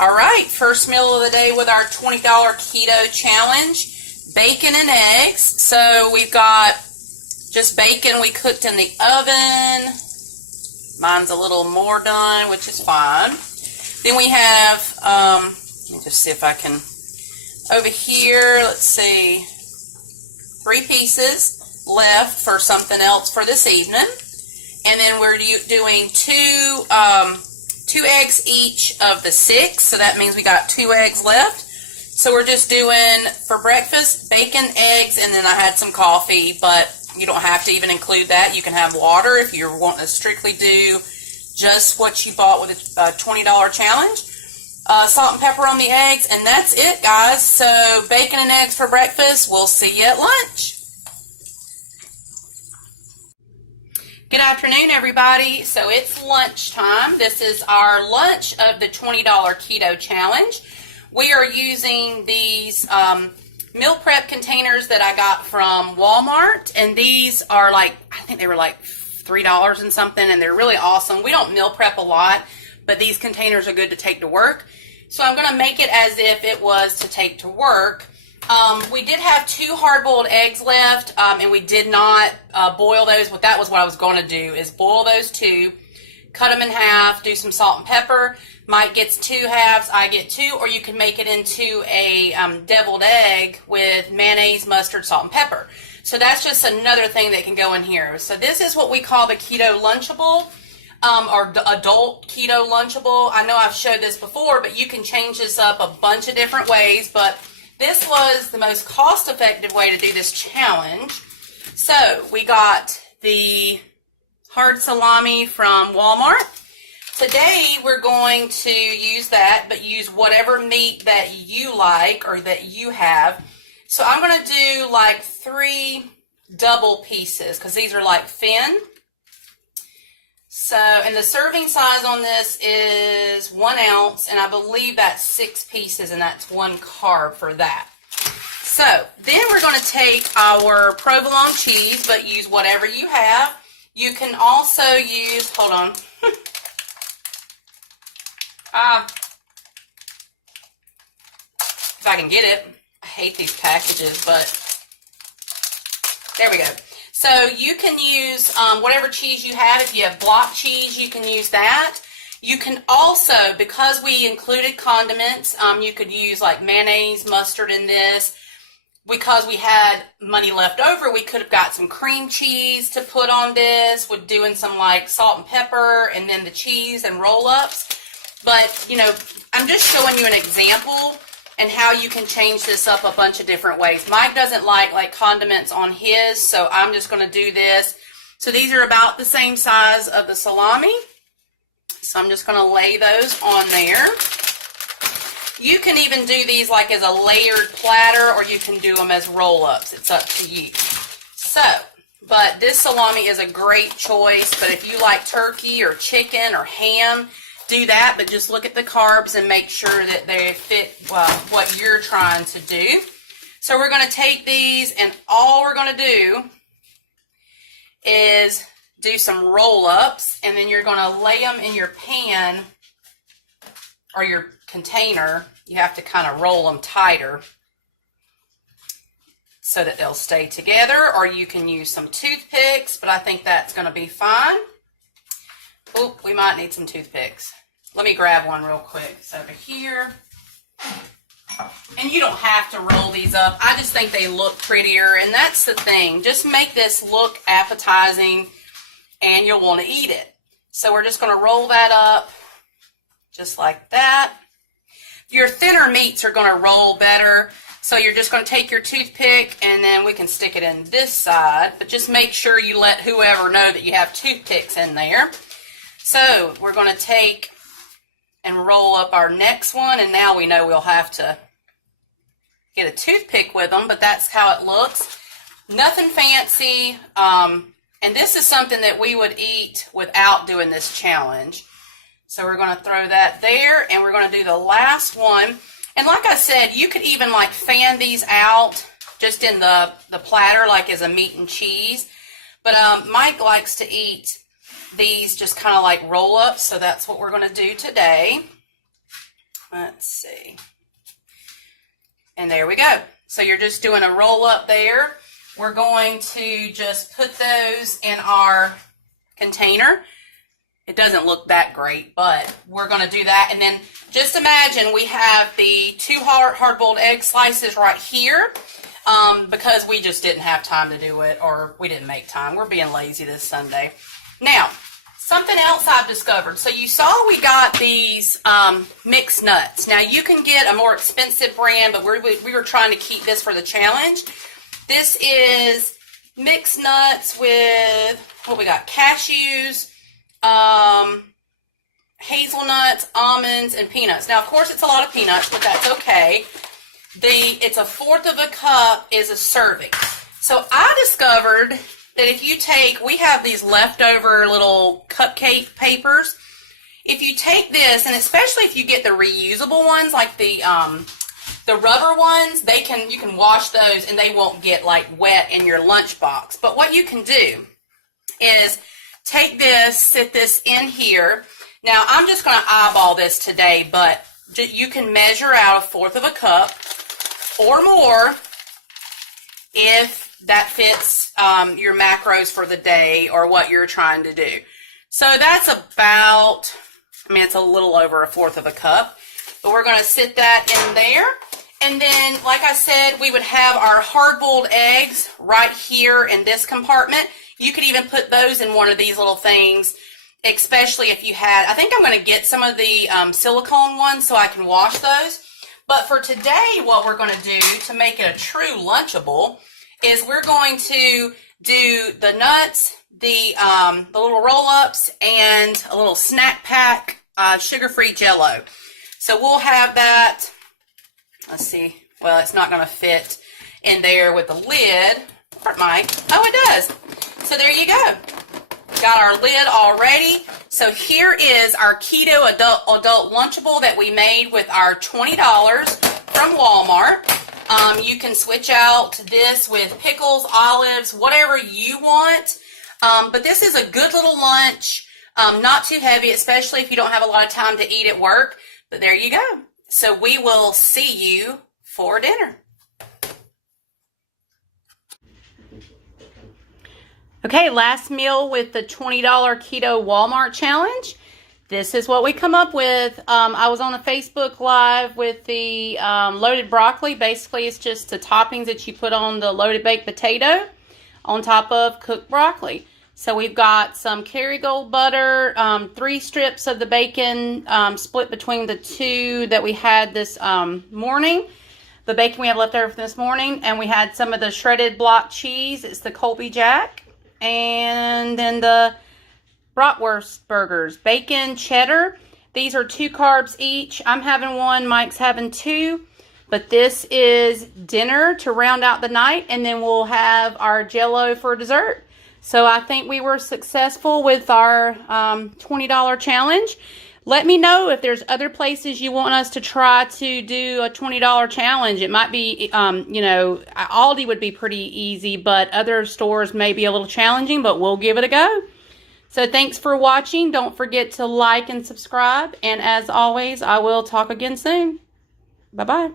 All right, first meal of the day with our $20 keto challenge, bacon and eggs. So we've got just bacon we cooked in the oven. Mine's a little more done, which is fine. Then we have, let me just see if I can, over here, let's see, 3 pieces left for something else for this evening. And then we're doing two eggs each of the 6, so that means we got 2 eggs left. So we're just doing, for breakfast, bacon, eggs, and then I had some coffee, but you don't have to even include that. You can have water if you're wanting to strictly do just what you bought with a $20 challenge. Salt and pepper on the eggs, and that's it, guys. So bacon and eggs for breakfast. We'll see you at lunch. Good afternoon, everybody. So it's lunchtime. This is our lunch of the $20 keto challenge. We are using these meal prep containers that I got from Walmart, and these are like, I think they were like $3 and something, and they're really awesome. We don't meal prep a lot, but these containers are good to take to work. So I'm going to make it as if it was to take to work. We did have 2 hard-boiled eggs left, and we did not boil those. But that was what I was going to do, is boil those 2, cut them in half, do some salt and pepper. Mike gets 2 halves, I get 2, or you can make it into a deviled egg with mayonnaise, mustard, salt, and pepper. So that's just another thing that can go in here. So this is what we call the Keto Lunchable, or adult Keto Lunchable. I know I've showed this before, but you can change this up a bunch of different ways, but this was the most cost-effective way to do this challenge. So we got the hard salami from Walmart. Today we're going to use that, but use whatever meat that you like or that you have. So I'm going to do like 3 double pieces because these are like thin. So, and the serving size on this is 1 ounce, and I believe that's 6 pieces, and that's 1 carb for that. So, then we're going to take our provolone cheese, but use whatever you have. You can also use, hold on. If I can get it. I hate these packages, but there we go. So you can use whatever cheese you have. If you have block cheese, you can use that. You can also, because we included condiments, you could use like mayonnaise, mustard in this. Because we had money left over, we could have got some cream cheese to put on this, with doing some like salt and pepper and then the cheese and roll-ups. But, you know, I'm just showing you an example and how you can change this up a bunch of different ways. Mike doesn't like condiments on his, so I'm just going to do this. So these are about the same size of the salami. So I'm just going to lay those on there. You can even do these like as a layered platter, or you can do them as roll-ups. It's up to you. So, but this salami is a great choice, but if you like turkey or chicken or ham, do that, but just look at the carbs and make sure that they fit what you're trying to do. So we're going to take these, and all we're going to do is do some roll-ups, and then you're going to lay them in your pan or your container. You have to kind of roll them tighter so that they'll stay together, or you can use some toothpicks, but I think that's going to be fine. Oh, we might need some toothpicks. Let me grab one real quick. It's over here. And you don't have to roll these up. I just think they look prettier, and that's the thing. Just make this look appetizing, and you'll want to eat it. So we're just going to roll that up just like that. Your thinner meats are going to roll better. So you're just going to take your toothpick, and then we can stick it in this side. But just make sure you let whoever know that you have toothpicks in there. So we're going to take and roll up our next one, and now we know we'll have to get a toothpick with them, but that's how it looks. Nothing fancy, and this is something that we would eat without doing this challenge. So we're going to throw that there, and we're going to do the last one. And like I said, you could even like fan these out just in the platter, like as a meat and cheese. But Mike likes to eat these just kind of like roll-ups, so that's what we're going to do today. Let's see. And there we go. So you're just doing a roll up there. We're going to just put those in our container. It doesn't look that great, but we're going to do that. And then just imagine we have the 2 hard-boiled egg slices right here because we just didn't have time to do it, or we didn't make time. We're being lazy this Sunday. Now, something else I've discovered. So you saw we got these mixed nuts. Now, you can get a more expensive brand, but we were trying to keep this for the challenge. This is mixed nuts with, what we got, cashews, hazelnuts, almonds, and peanuts. Now, of course, it's a lot of peanuts, but that's okay. It's a 1/4 of a cup is a serving. So I discovered that if you take, we have these leftover little cupcake papers. If you take this, and especially if you get the reusable ones, like the rubber ones, you can wash those and they won't get like wet in your lunchbox. But what you can do is take this, sit this in here. Now, I'm just going to eyeball this today, but you can measure out a 1/4 of a cup or more if that fits your macros for the day or what you're trying to do. So that's about, it's a little over a 1/4 of a cup, but we're going to sit that in there. And then, like I said, we would have our hard-boiled eggs right here in this compartment. You could even put those in one of these little things, especially if you had, I think I'm going to get some of the silicone ones so I can wash those. But for today, what we're going to do to make it a true Lunchable is we're going to do the nuts, the little roll-ups, and a little snack pack sugar-free Jell-O. So we'll have that. Let's see. Well, it's not going to fit in there with the lid. Or it might. Oh, it does. So there you go. Got our lid all ready. So here is our Keto Adult Lunchable that we made with our $20 from Walmart. You can switch out this with pickles, olives, whatever you want. But this is a good little lunch. Not too heavy, especially if you don't have a lot of time to eat at work. But there you go. So we will see you for dinner. Okay, last meal with the $20 Keto Walmart Challenge. This is what we come up with. I was on a Facebook Live with the loaded broccoli. Basically, it's just the toppings that you put on the loaded baked potato on top of cooked broccoli. So we've got some Kerrygold butter, 3 strips of the bacon split between the 2 that we had this morning. The bacon we had left over from this morning. And we had some of the shredded block cheese. It's the Colby Jack. And then the bratwurst burgers, bacon, cheddar. These are 2 carbs each. I'm having 1, Mike's having 2. But this is dinner to round out the night. And then we'll have our Jell-O for dessert. So I think we were successful with our $20 challenge. Let me know if there's other places you want us to try to do a $20 challenge. It might be, Aldi would be pretty easy, but other stores may be a little challenging, but we'll give it a go. So thanks for watching. Don't forget to like and subscribe. And as always, I will talk again soon. Bye-bye.